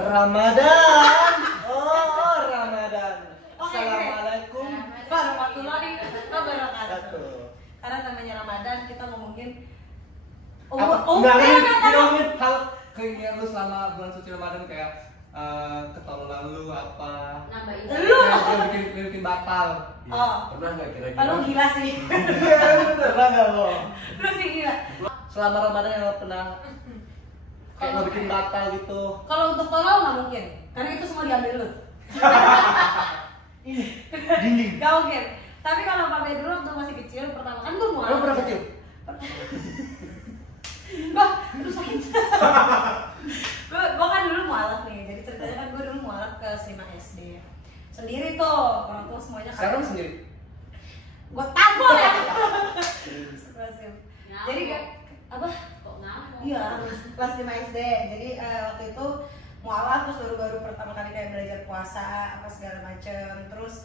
Ramadan. Oh, Ramadan. Assalamualaikum warahmatullahi wabarakatuh. Karena namanya Ramadan, kita ngomongin ngomongin hal keinginan lu selama bulan suci Ramadan kayak ketololan lu apa? Nambahin. Lu bikin batal. Oh, pernah nggak kira-kira? kalau gila sih. Pernah nggak lo? Lu sih gila. Selama Ramadan yang lo pernah kayak lo bikin batal gitu? Kalau untuk tolol nggak mungkin, karena itu semua diambil lu. Ini dinding. Gak mungkin. Tapi kalau pakai dulu waktu masih kecil, pertama kan gue mau. Lo pernah kecil? Bah, terus sakit. Gue kan dulu mualaf nih, jadi ceritanya kan gue dulu mualaf ke 5 SD. Sendiri tuh, orang tua semuanya. Sekarang sendiri? Gue tabol ya. Jadi kan apa? Kok ngapa? Iya, kelas 5 SD. Jadi waktu itu mualaf, terus baru-baru pertama kali kayak belajar puasa apa segala macem. Terus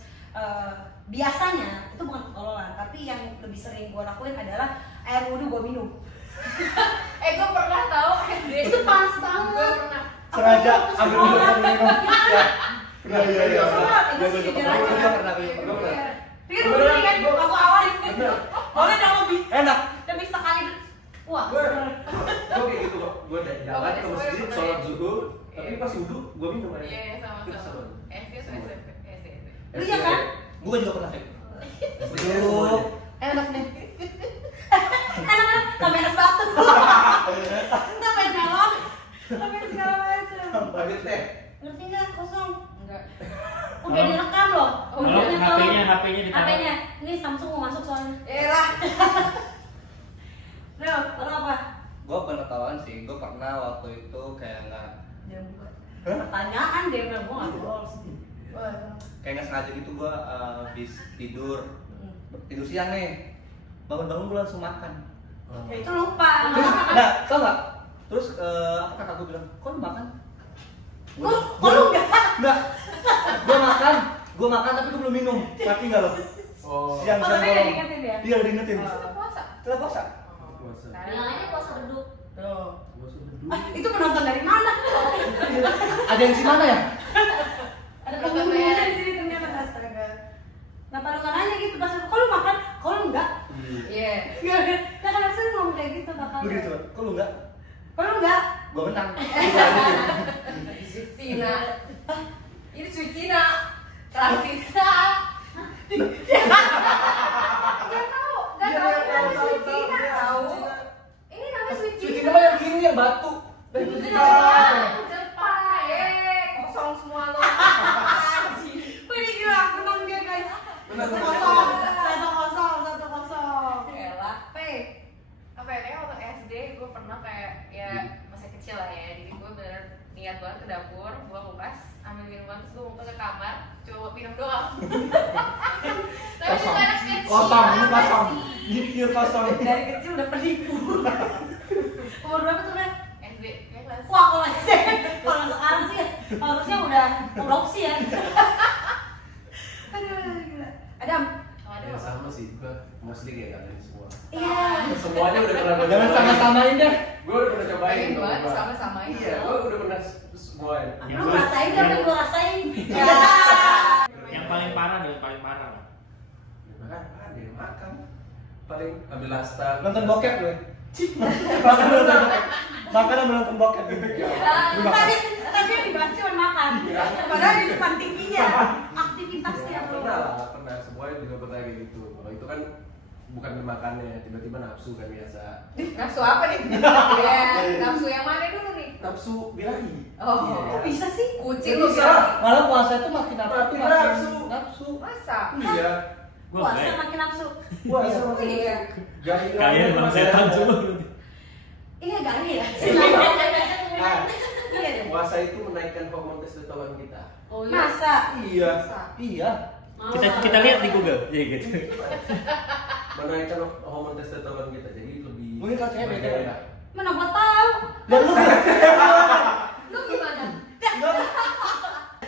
biasanya itu bukan ketololan, tapi yang lebih sering gue lakuin adalah air wudhu gue minum. Gue pernah tahu SD. Itu panas banget. Gue pernah. Sengaja ambil minum. Ya. Pernah ya. Itu sih jujur aja. Pernah. Dia dulu kan aku awalin. Boleh dong lebih. Enak. Lebih sekali. Wah. Gue kayak gitu kok. Gue jalan ke masjid, sholat zuhur, tapi pas wudhu gue minum aja. Iya, sama-sama. SD atau SMP? SD. Lu iya kan? Gue juga pernah kayak. Semuanya. Enak nih. Enak-enak, tambah es batu. Tambah es melon. Tambah segala macam. Lanjut deh. Ngerti nggak? Kosong. Enggak. Udah direkam loh. Kalau HP-nya ditaruh. HP-nya. Ini Samsung mau masuk soalnya. Elah. Bro, baru apa? Gue pengetahuan sih, gue pernah waktu itu kayak nggak Jangan buka. Pertanyaan deh, bro. Gue nggak tahu. kayak nggak sengaja gitu gue habis tidur siang nih, bangun-bangun gue langsung makan. Ya itu lupa. Terus, nah, tau nggak? Terus apa kakak gue bilang, kok lu makan? Kok lu enggak? Enggak, gue makan tapi gue belum minum. Tapi nggak loh. Oh. Siang Oh, tapi nggak diingetin ya? Iya, udah diingetin. Kita puasa. Setelah puasa. Puasa. Bilang aja puasa beduk. Tuh. Puasa wudhu. Itu penonton dari mana? Ada yang si mana ya? Ada penontonnya di sini ternyata, astaga. Kenapa lu nggak nanya gitu pas kok lu makan? Kok lu enggak? Iya. Iya, nah kalau saya ngomong kayak gitu bakal. Begitu, kok lu enggak? Kok lu enggak? Gue menang. Cina. Ini cuy Cina. Rasisa. Gak tahu. Gak tahu nama cuy Cina tahu. Ini nama cuy Cuci Cina. nama yang gini yang batu. Itu Jepang. Kosong semua lo. Wih gila, menang dia guys. Menang. 1-0. Elah. P. Apa ya, kayak waktu SD gue pernah kayak ya masih kecil lah ya, jadi gue bener niat banget ke dapur buang kulkas ambil minuman terus gue ngumpet ke kamar coba minum doang. Tapi itu anak kecil. Kosong, ini kosong. sih. Ini pure kosong. Dari kecil udah penipu. Umur berapa tuh, Ren? SD kayak kelas. Wah, kalau kalau sekarang sih harusnya udah korupsi ya. Aduh, gila. Adam. Kalau ada Ya apa? sama sih, gue mostly kayak kalian semua. Iya. Semuanya udah pernah gue Jangan sama-samain deh. Gue udah pernah cobain. Pengen banget gua. sama-samain. Iya, gue udah pernah semua. Lu ngerasain kan yang gua rasain. Ya. Yang paling parah nih, paling parah. Makan. Paling ambil nastar. Nonton bokep gue. Makan nonton bokep. Makan sama nonton bokep gitu. Tapi yang dibahas cuma makan. Padahal di depan TV-nya aktivitasnya tuh. Pernah semuanya juga pernah kayak gitu. Kalau itu kan bukan makannya, tiba-tiba nafsu kan biasa. Nafsu apa nih? Iya, nafsu yang mana dulu nih? Nafsu birahi. Oh, Iya. Kok bisa sih? kucing lu Bisa. bilang. Malah puasa itu makin apa tuh Makin makin nafsu. nafsu. Masa? Iya. Gue Puasa makin nafsu. Puasa Oh, makin iya. kayak bang setan semua. Iya gak nih ya? Nah, Iya deh. puasa itu menaikkan hormon testosteron kita. Oh Masa? Iya. Iya. Kita lihat di Google, jadi gitu. Menaikkan hormon testosteron kita, jadi lebih. Mungkin kalau cewek beda ya. Mana gua tahu. Dan lu Lu gimana?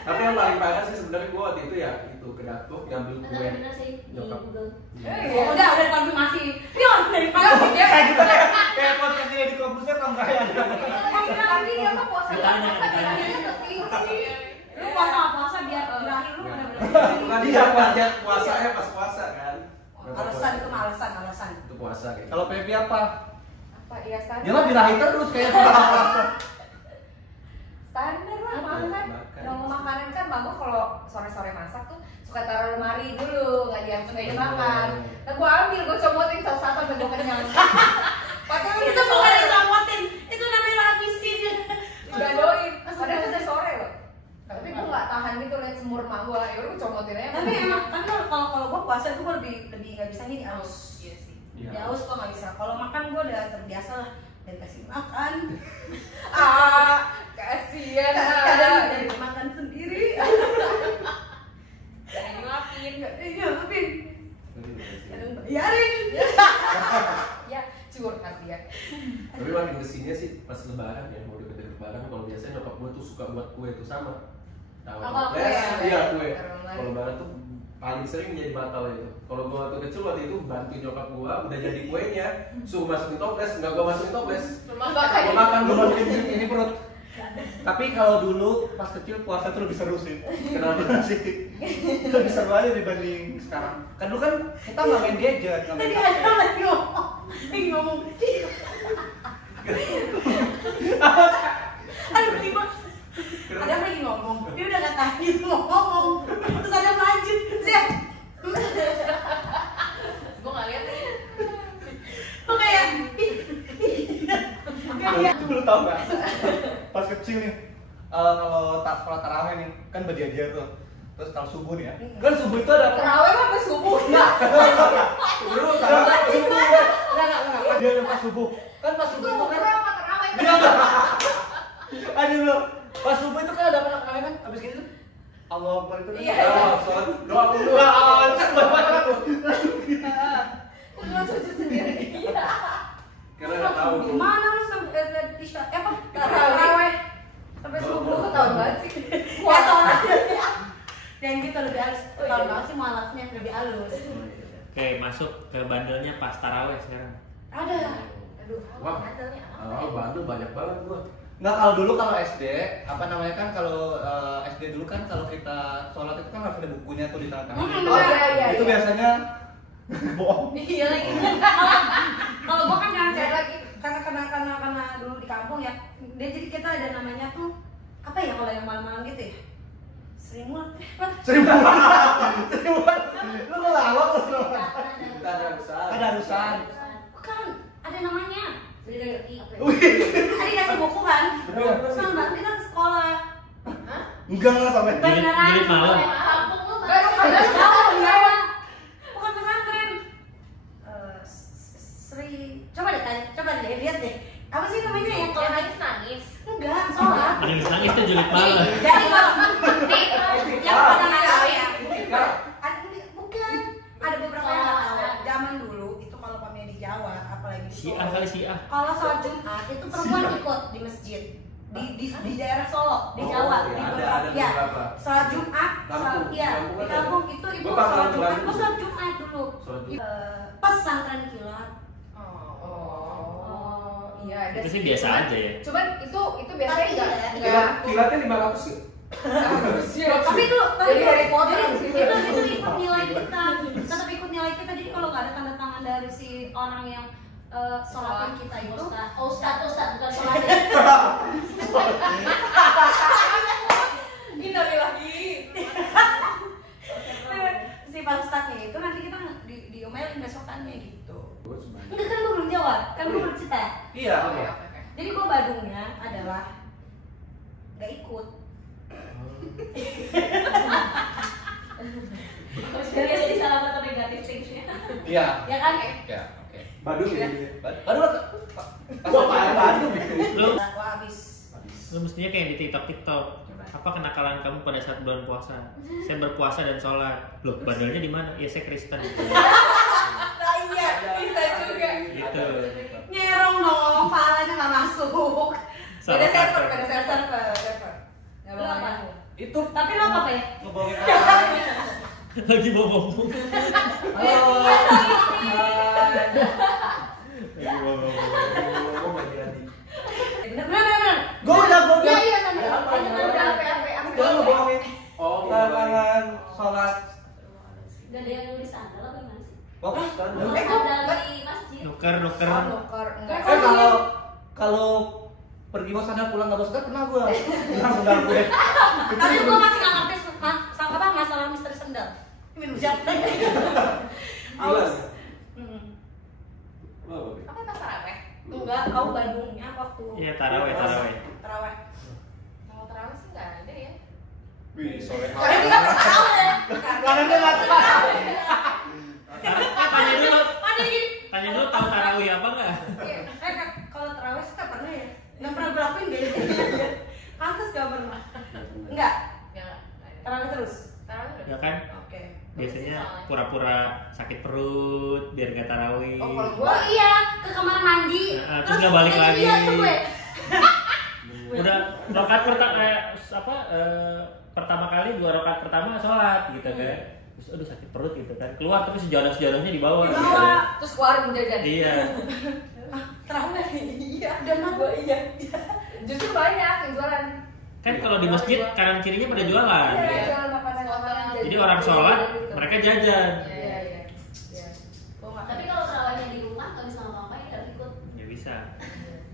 Tapi yang paling parah sih sebenarnya gue waktu itu ya itu ke dapur ngambil kue. Bener sih di Nyokap. Google. Iya. Oh, udah konfirmasi. Pion dari mana sih dia? kayak gitu kayak podcast ini di komputer kamu kayak Kamu bilang ini ini apa puasa? Ditanya. Lu puasa nggak puasa biar berakhir lu benar-benar. Bukan dia puasa, puasanya pas puasa kan. Alasan itu mah alasan. Itu puasa kayak. Kalau Pepi apa? Apa ya standar? Dia mah birahi terus kayak Standar lah makan. Makan. Kalau mau makanan kan mama kalau sore-sore masak tuh suka taruh lemari dulu, nggak diambil nggak dimakan. Nah gua ambil, gua comotin satu-satu sampai gua kenyang. Padahal Itu bukan dicomotin, itu namanya lu habisin. gadoin. Padahal udah sore loh. Tapi gua nggak tahan gitu lihat semur emak gua. Ya udah gua comotin aja. Tapi emang kalau gua puasa tuh gua lebih nggak bisa nih aus. Iya sih. Di aus kok nggak bisa. Kalau makan gua udah terbiasa lah dari kasih makan. Kasihan. Kadang dari makan sendiri. Jangan nyuapin. Iya, tapi kadang bayarin. Ya, curhat dia. Tapi makin kesini sih pas lebaran ya, mau deket lebaran kalau biasanya nyokap gue tuh suka buat kue tuh sama. Tahu? Oh, kalau kue ya? Iya kue. Taruh Kalau lebaran tuh paling sering jadi batal itu. Kalau gue waktu kecil waktu itu bantuin nyokap gue udah jadi kuenya, suruh masukin toples, nggak gue masukin toples. Rumah Gue makan Belum dulu. masukin ini perut. Tapi kalau dulu pas kecil puasa tuh lebih seru sih. Kenapa? sih? Lebih seru aja dibanding sekarang. Kan dulu kan kita nggak main gadget, nggak main Tadi HP. ada lagi ngomong. Aduh, tiba ada lagi ngomong. Dia udah nggak tahan gitu ngomong. Terus ada lanjut. Siap. Gue nggak lihat nih. Kok kayak Lu tau nggak? Pas kecil nih, kalau sekolah taraweh nih kan berjajar tuh. Terus kalau subuh nih ya, kan subuh itu ada apa? Terawih mah sampai subuh. Nggak. Dulu Enggak, tahu. subuh kan? Enggak. Dia ada pas subuh. Kan pas subuh itu kan Berapa terawih? dia enggak. Aduh lo, pas subuh itu kan ada apa namanya kan? Abis gitu Allah Akbar itu kan. Iya. Sholat doa dulu. Terus lo sujud sendiri. Karena nggak tahu. gimana lu sampai isya apa? Tarawih. Sampai subuh kok tahun banget sih. Ya soalnya dan kita lebih halus. Kalau nggak sih malafnya lebih halus. Oke, masuk ke bandelnya pas taraweh sekarang. Ada. Aduh, Wah. bandelnya apa? Oh, bandel banyak banget gua. Nggak, kalau dulu kalau SD, apa namanya kan kalau SD dulu kan kalau kita sholat itu kan harus ada bukunya tuh di tangan. Oh iya. Itu biasanya bohong. Iya lagi. Kalau gua kan jangan Saya lagi karena dulu di kampung ya. Dia jadi kita ada namanya tuh apa ya kalau yang malam-malam gitu ya? Serimut. Seribuan. Lu ngelawak lu. Kita ada besar. Ada harusan. Bukan, ada namanya. Udah ngerti. Tadi kasih buku kan? Terus malam bareng kita ke sekolah. Enggak sampai. Jilid malam. Kampung lu Baru ada tahu ya. Bukan pesantren. Coba deh lihat deh. Apa sih namanya ya? kalau nangis. Enggak, sholat. Nangis itu jilid malam. Jadi kalau yang pada nggak tahu ya. Enggak. Bukan. Ada beberapa yang nggak tahu. Zaman dulu itu kalau pamnya di Jawa, apalagi di Syiah kali Syiah. kalau sholat Jumat itu perempuan ikut di masjid di daerah Solo, di Oh, Jawa, iya, di ada beberapa ya. beberapa. Sholat Jumat, Kampung, iya kampung di ada. kampung itu Gua paham sholat Jumat, kampung. gua sholat Jumat dulu. Sholat Di, pesantren kilat. Oh, iya ada. Itu sih biasa aja ya. Cuman itu biasanya Tapi enggak ya, enggak Kilatnya 500 ya? Tapi itu Jadi Harry Potter itu ikut nilai kita, tetap ikut nilai kita. Jadi kalau nggak ada tanda tangan dari si orang yang sholatin kita itu, Ustadz bukan sholatin. Ini lagi. Si Pak Ustadznya itu nanti kita diomelin besokannya gitu. Gua sebanyak. Enggak kan gue belum jawab, kan gue bercerita. Iya. Oke. Jadi gue badungnya adalah nggak ikut. Jadi sih salah satu negatif thingsnya. Iya. Ya kan? Ya, oke. Badung ya. Baru lah. Wah, apaan? Bandung. Lu Wah habis. lu mestinya kayak di TikTok. Apa kenakalan kamu pada saat bulan puasa? Saya berpuasa dan sholat. Loh, bandelnya di mana? Ya saya Kristen. Nah iya, Bisa juga. Gitu. nyerong dong, palanya nggak masuk. Salah Beda server, satu. beda server. Enggak Lu apa? Itu Tapi lo apa Pe? ngebohongin Lagi bohong. Halo. Lagi bohong. Ngomong lagi. Bener. Gue udah Oh, standar. Dari masjid. Nuker. Nuker. Enggak. Kalau pergi mau sana pulang nggak bawa sendal pernah gue. Pernah sendal gue. Tapi gue masih nggak ngerti apa masalah misteri sendal. Minum siapa? Jelas. Apa pas taraweh? Enggak, kau Bandungnya waktu. Iya, taraweh. Taraweh. Kalau taraweh sih nggak ada ya. Wih, sore Karena kita taraweh. Karena dia nggak tahu. Tanya dulu tahu tarawih apa enggak? Kalau taraweh sih nggak pernah ya. Nggak pernah gue lakuin deh. Pantes nggak pernah. Enggak. Taraweh terus. Taraweh udah. Ya kan? Oke. Biasanya pura-pura sakit perut biar gak tarawih. Oh, kalau Oh iya, ke kamar mandi. Terus nggak balik lagi. Iya, tuh gue. Udah rakaat pertama kali 2 rakaat pertama sholat gitu kan. Terus aduh sakit perut gitu kan. Keluar tapi sejodoh-sejodohnya di bawah. Di gitu. bawah. Terus keluar menjajan. Iya. Taraweh. Iya, dan gue iya. Justru banyak yang jualan. Kan kalau di masjid kanan kirinya pada jualan. Iya, jualan makanan-makanan. Jadi orang sholat, mereka jajan. Iya. Tapi kalau terawihnya di rumah nggak bisa ngapa-ngapain harus ikut. Ya bisa.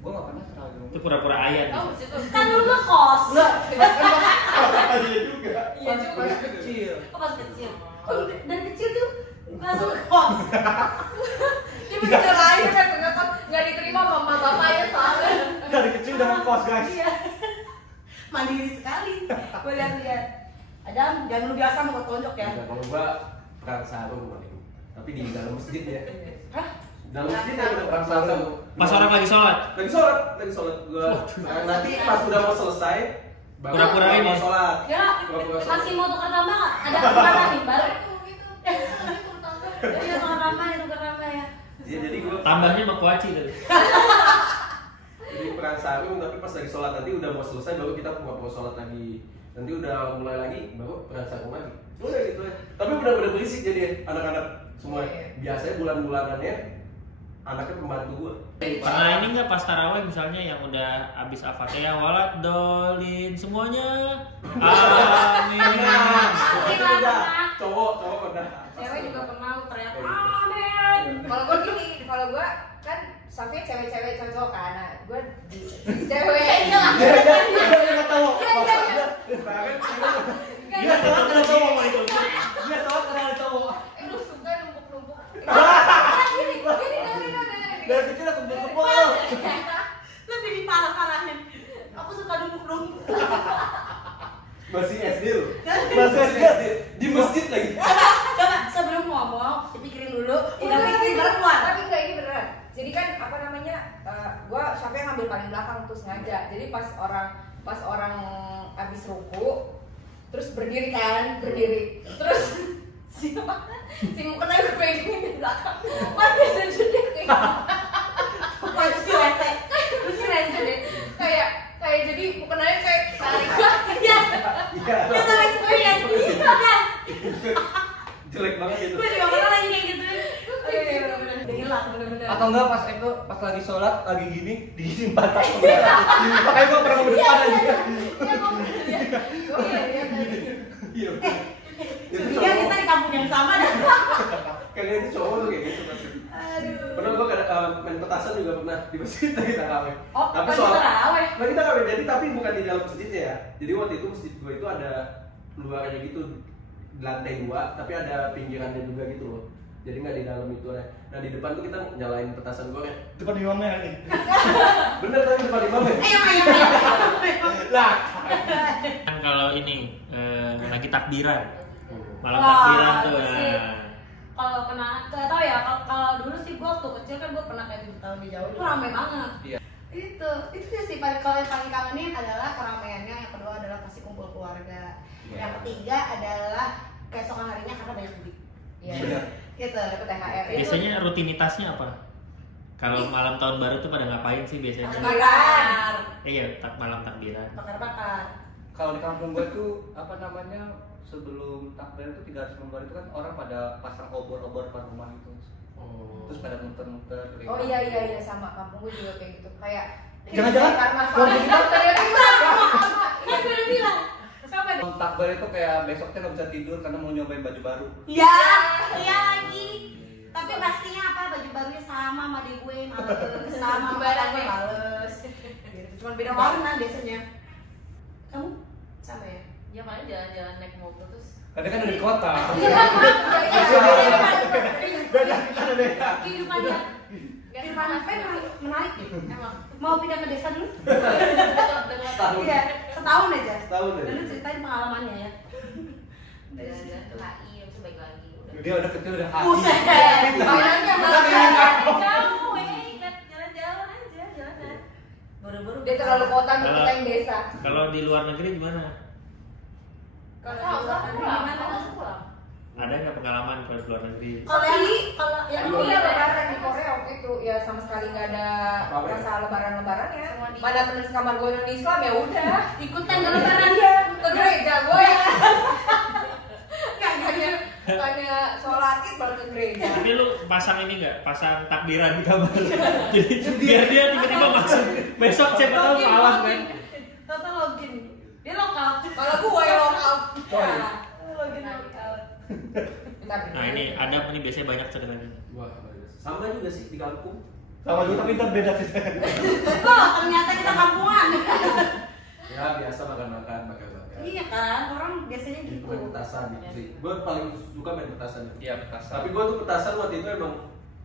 Gue nggak pernah tarawih. Itu pura-pura ayat. Oh, Gitu. situ. Kan lu mah kos. Iya juga. Iya juga. Pas kecil. Oh, pas kecil. Oh, dari kecil tuh langsung kos. Dia begitu lahir kan nggak diterima mama bapaknya soalnya. Dari kecil udah ngekos guys. Iya. Mandiri sekali. Gue lihat. Adam, jangan lu biasa mau tonjok ya. Nah, kalau gua perang sarung paling. Tapi di dalam masjid ya. Hah? Dalam masjid ya udah perang sarung. Pas orang lagi sholat. Lagi sholat gua. Nanti pas udah mau selesai baru Pura-purain mau ya? sholat. Ya, Pura-pura sholat. masih mau tukar tambah nggak? Ada kesempatan nih, baru. Gitu. Iya, tukar tambah ya. Iya, jadi gua Tambahnya mau kuaci tadi. jadi perang sarung tapi pas lagi sholat nanti udah mau selesai baru kita mau sholat lagi. Nanti udah mulai lagi baru perang sarung lagi. Udah gitu ya. Tapi benar-benar berisik jadi anak-anak semua. Biasanya bulan-bulanannya anaknya pembantu gua. Nah ini nggak pas taraweh misalnya yang udah abis Al-Fatihah walad dolin semuanya. Amin. Itu udah cowok udah. Cewek juga pernah lu teriak amin. Kalau gue gini, kalau gue kan Safi cewek-cewek cowok kan, nah gue di cewek. Dia nggak tahu. Dia tahu karena tahu mau itu. Dia tahu karena tahu. Lu suka numpuk-numpuk. Dari kecil aku kumpul. Lebih diparah-parahin. Aku suka duduk-duduk. Masih SD lu. Masih SD Di masjid lagi. Coba sebelum ngomong, dipikirin dulu. Udah pikirin baru keluar. Tapi enggak, ini beneran. Jadi kan apa namanya, gue Safi yang ngambil paling belakang tuh sengaja. Jadi pas orang abis ruku, terus berdiri, terus si mukena udah pegang di belakang. Kan biasa dia kayak Wah, itu sih rese. Itu sih rese deh. kayak jadi mukenanya kayak tarik banget. Iya. Iya. Dia sampai sekalian. Iya. Jelek banget itu. Gue juga pernah lagi kayak gitu. Iya, bener-bener. Dengerin bener-bener. Atau enggak pas itu pas lagi sholat lagi gini diginiin batas. Makanya gue pernah ke depan aja. Iya, gue pernah lihat. Iya. Iya, kita di kampung yang sama dah. Kalian itu cowok tuh kayak gitu pasti. Aduh. Pernah gua main petasan juga pernah di masjid lagi tarawih. Oh, Tapi lagi soal tarawih? lagi tarawih jadi tapi bukan di dalam masjidnya ya. Jadi waktu itu masjid gua itu ada luarnya gitu di lantai 2 tapi ada pinggirannya juga gitu loh. Jadi nggak di dalam itu ya. Nah di depan tuh kita nyalain petasan goreng. Depan imamnya nih. Bener tadi depan imam ya? Ayo. Lah. Kan kalau ini lagi takbiran, malam Wah, takbiran tuh sih. ya. Kalau kena, gak tau ya, kalau dulu sih gue waktu kecil kan gue pernah kayak 7 tahun di Jawa itu rame banget. Iya. Itu sih kalau yang paling kangenin adalah keramaiannya, yang kedua adalah pasti kumpul keluarga, yang ketiga adalah keesokan harinya karena banyak duit. Iya. Benar. Gitu. Dapat THR. Biasanya rutinitasnya apa? Kalau malam tahun baru tuh pada ngapain sih biasanya? Bakar, Iya, malam takbiran. bakar. Kalau di kampung gue tuh apa namanya sebelum takbir itu 3 hari sebelum lebaran itu kan orang pada pasang obor-obor depan rumah gitu. Oh. Terus pada muter-muter. Oh iya sama kampung gue juga kayak gitu. Kayak Jangan-jangan karnaval. keluarga kita Kan gue udah bilang. Siapa deh? takbir itu kayak besoknya nggak bisa tidur karena mau nyobain baju baru. Iya lagi. Tapi pastinya apa, baju barunya sama adik gue, males, sama badan gue males gitu. Cuman beda warna biasanya. Kamu? Sama ya? Ya paling jalan-jalan naik mobil terus. Karena kan udah di kota. Beda kita beda. Kehidupannya apa menarik gitu. Emang Mau pindah ke desa dulu? Setahun. Iya, setahun aja. Setahun aja. Dulu ceritain pengalamannya ya. jalan-jalan ke HI, habis itu balik lagi. Udah. Dia udah kecil udah hati. Buset. Mainannya jauh, jalan-jalan aja, jalan. Baru-baru Dia terlalu kota, kita yang desa. Kalau di luar negeri gimana? Kalau Tahu, tahu tahu, gimana tahu. langsung pulang. Ada nggak pengalaman kalau di luar negeri? Kalau yang Aku udah lebaran di Korea waktu itu, ya sama sekali nggak ada Apa ya? rasa lebaran-lebaran ya. Semua di- Mana temen sekamar gue non Islam ya udah. ikutan ke lebaran Iya, ke gereja gue ya. Bukannya sholat id baru ke gereja. Tapi lu pasang ini nggak? Pasang takbiran di kamar. Jadi biar dia tiba-tiba masuk. Besok siapa tahu malam kan? Toto login. Dia lokal. Kalau gue yang lokal. Ya. Login lokal. Tapi Nah ini ada nih biasanya banyak ceritanya. Wah, sama juga sih di kampung. Sama juga tapi ntar beda sih. Oh, ternyata kita kampungan. Ya biasa makan-makan. Iya kan, orang biasanya Itu gitu. main petasan gitu sih. Gue paling suka main petasan. Iya, petasan. Tapi gue tuh petasan waktu itu emang.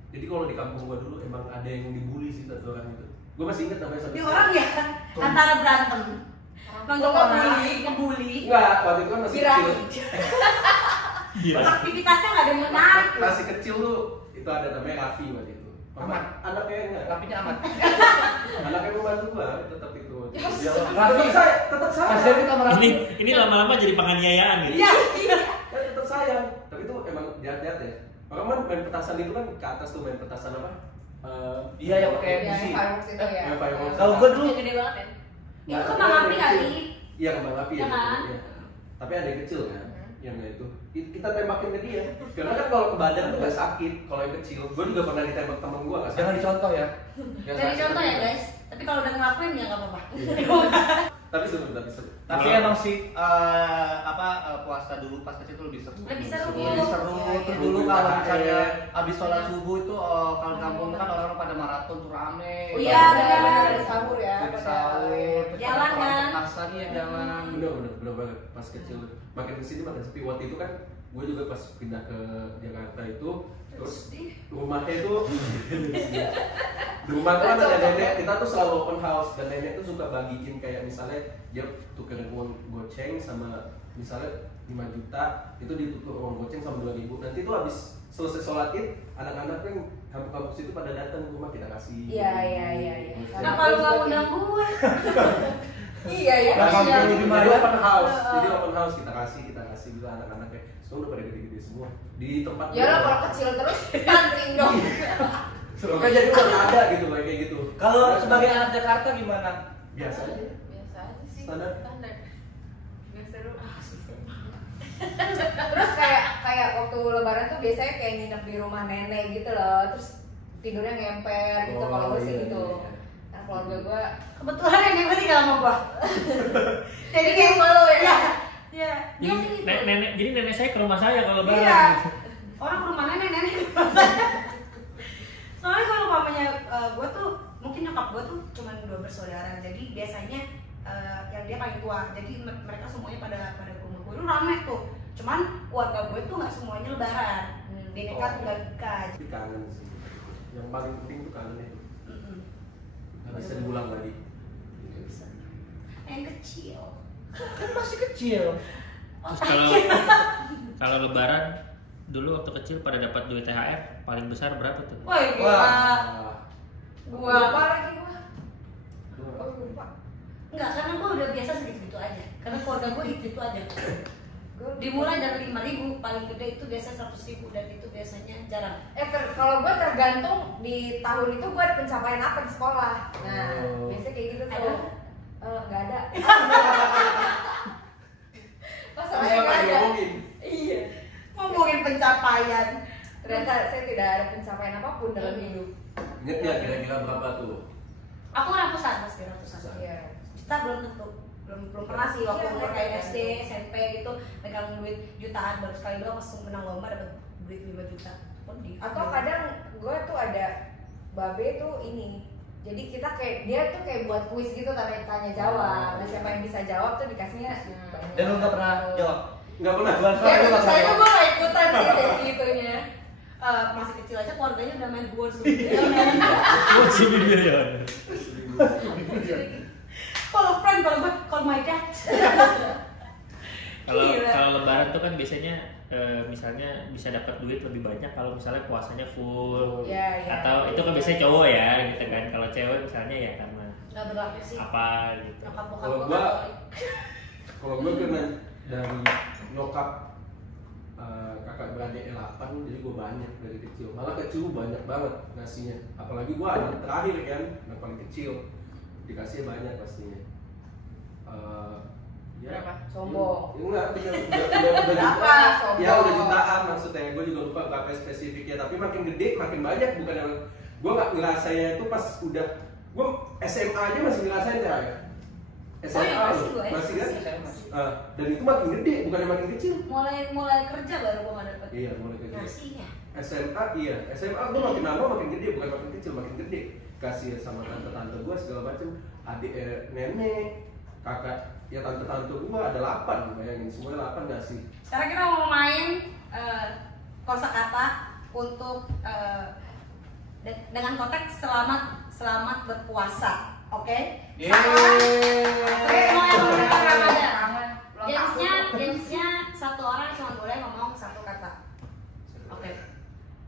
Jadi kalau di kampung gue dulu emang ada yang dibully sih satu orang itu. Gue masih inget namanya sampai Ini orang ya antara berantem. Manggil orang ngebully. Enggak, waktu itu kan masih kecil. Iya. Aktivitasnya nggak ada yang menarik. Masih kecil tuh itu ada namanya Raffi waktu itu. Amat. Anaknya enggak. Rapinya amat. Anaknya pembantu gua tetap itu. Dia Raffi. tetap saya. Kasihan kita sama Raffi. Ini lama-lama jadi penganiayaan gitu. Iya. Ya, tetap sayang. Tapi itu emang jahat-jahat ya. Orang kan main petasan itu kan ke atas tuh main petasan apa? Iya, yang pakai ya, busi. fireworks itu ya. fireworks. Kalau gua dulu Gede banget ya. Itu kembang api kali. Iya kembang api ya. Ya kan? Iya. Tapi ada yang kecil kan, yang itu kita tembakin ke dia. Karena kan kalau ke badan tuh nggak sakit. Kalau yang kecil, gue juga pernah ditembak temen gue nggak sakit. jangan dicontoh ya. Nggak Dari sakit, contoh tapi- ya guys. Tapi kalau udah ngelakuin ya nggak apa-apa. Tapi seru. Tapi Kalau- emang sih puasa dulu pas kecil tuh lebih seru. Lebih seru. Lebih seru. Iya, iya. Terus dulu kalau misalnya Iya. habis sholat subuh itu kalau di kampung kan orang-orang pada maraton tuh rame. Oh iya, benar. Ada sahur ya. Jadi sahur, terus Jalan, orang kan? petasan ya jalan. Bener banget pas kecil. Makin kesini makin sepi. Waktu itu kan gue juga pas pindah ke Jakarta itu terus rumahnya itu di rumah tuh kan ada nenek, kita tuh selalu open house dan nenek tuh suka bagiin kayak misalnya dia tukerin uang goceng sama misalnya 5 juta itu ditukar uang goceng sama 2.000. Nanti tuh habis selesai sholat id anak-anak yang kampung-kampung situ pada datang ke rumah kita kasih. Iya. Kenapa lu nggak undang gue? Iya ya. Nah, kampung Iya. di Jadi mana? open house, jadi open house kita kasih gitu anak-anaknya. Semua udah pada gede-gede semua di tempat. Ya lah kalau kecil terus stunting dong. Oke jadi udah nggak ada gitu kayak gitu. Kalau sebagai anak Jakarta gimana? Biasa aja. Biasa aja sih. Standar. Nggak seru. Terus kayak waktu lebaran tuh biasanya kayak nginep di rumah nenek gitu loh. Terus tidurnya ngemper gitu Oh, kalau gue sih iya, gitu. iya. Nah keluarga gue Kebetulan nenek gue tinggal sama gua. Jadi Jadi malu ya? Iya. Iya. Dia Jadi sih gitu. jadi nenek saya ke rumah saya kalau lebaran. Iya. Orang ke rumah nenek ke rumah saya. Soalnya kalau mamanya gue tuh mungkin nyokap gue tuh cuma 2 bersaudara. Jadi biasanya yang dia paling tua. Jadi mereka semuanya pada ke rumah gue. Itu rame tuh. Cuman keluarga gue tuh nggak semuanya lebaran. Bineka Tunggal Ika. Tapi kangen sih. Yang paling penting tuh kangen itu. Mm-mm. Nggak bisa diulang lagi. Nggak bisa. Yang kecil. Kan masih kecil. Terus kalau lebaran dulu waktu kecil pada dapat duit THR paling besar berapa tuh? Woi, gila. Wah. Gua lupa lagi gue. Oh lupa. Enggak, karena gue udah biasa segitu-gitu aja. Karena keluarga gue itu aja. Dimulai dari 5.000, paling gede itu biasa 100.000 dan itu biasanya jarang. Kalau gue tergantung di tahun itu gue ada pencapaian apa di sekolah. Nah, Oh. biasanya kayak gitu tuh. Ada? Nggak ada. Masalahnya Apa nggak yang ada. ngomongin? Iya. Ngomongin pencapaian. Ternyata saya tidak ada pencapaian apapun dalam hidup. Ingat nggak kira-kira berapa tuh? Aku ratusan pasti ratusan. Iya. Kita belum tentu belum pernah sih waktu Iya, umur kayak iya. SD, SMP gitu megang duit jutaan baru sekali doang langsung menang lomba dapat duit 5 juta. pedih. Atau kadang gue tuh ada babe tuh ini. Jadi kita kayak dia tuh kayak buat kuis gitu tanya jawab. Nah, siapa yang bisa jawab tuh dikasihnya banyak. Dan lu nggak pernah jawab? Nggak pernah. Ya tentu saja gue gak ikutan sih kayak gitunya. Masih kecil aja keluarganya udah main board Si bibir ya. Kalau friend, kalau gue, call my dad. Kalau lebaran tuh kan biasanya misalnya bisa dapat duit lebih banyak kalau misalnya puasanya full. Ya. Atau itu kan biasanya cowok ya gitu kan. Kalau cewek misalnya ya karena Gak berlaku sih. apa gitu. Nyokap bokap Kalau gue gua Katolik. Kalau gue kena dari nyokap kakak beradik 8, jadi gue banyak dari kecil. Malah kecil banyak banget ngasihnya. Apalagi gue anak terakhir kan, anak paling kecil, dikasih banyak pastinya. Berapa? Sombong. Enggak, udah Berapa? jutaan. Sombong. Ya udah jutaan maksudnya. Gue juga lupa berapa spesifiknya. Tapi makin gede makin banyak. Bukan yang gue nggak ngerasanya itu pas udah gue SMA aja masih ngerasain ya. SMA masih gue, masih kan? masih. Dan itu makin gede, bukan yang makin kecil. Mulai kerja baru gue gak dapet. Iya, mulai kerja. Ngasihnya. SMA iya, SMA gue makin lama makin gede, bukan makin kecil, makin gede. Kasih sama tante-tante gue segala macem, adik nenek, kakak, ya tante-tante gue ada 8, bayangin semuanya 8 ngasih. Sekarang kita mau main kosakata untuk dengan konteks selamat berpuasa, oke? Semua yang berpuasa Ramadan. Gamesnya satu orang cuma boleh ngomong satu kata. Oke.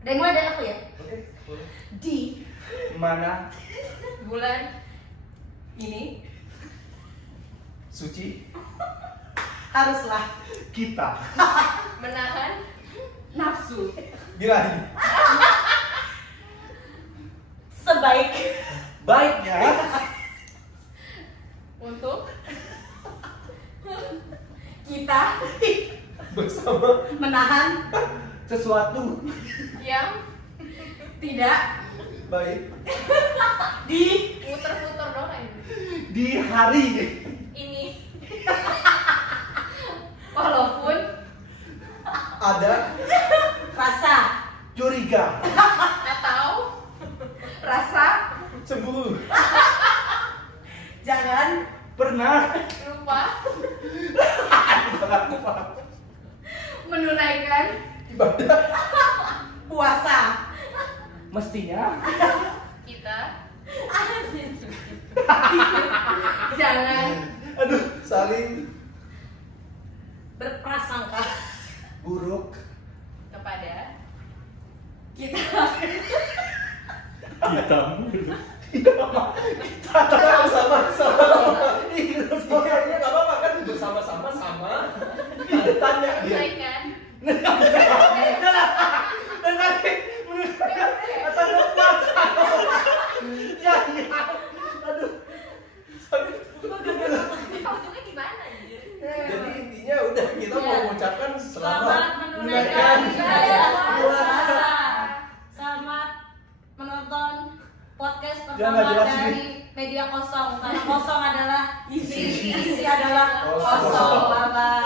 Dari mulai dari aku ya. Oke, boleh. Di Mana bulan ini suci haruslah kita Menahan nafsu bilangin baiknya untuk kita Bersama menahan sesuatu yang tidak baik di muter-muter dong ini. di hari Ini walaupun ada rasa curiga atau rasa cemburu jangan pernah lupa menunaikan ibadah puasa. mestinya kita Jangan aduh saling berprasangka buruk kepada kita Kita sama ini nggak apa-apa kan bersama-sama sama. Ada tanya dia. menunaikan dan tadi atau puasa ya aduh ujungnya gimana anjir? Jadi intinya udah kita mau mengucapkan selamat menunaikan ibadah puasa. Selamat menonton podcast Ya, pertama nggak jelas dari media kosong. Karena kosong adalah isi adalah Kosong. kosong. Bye bye.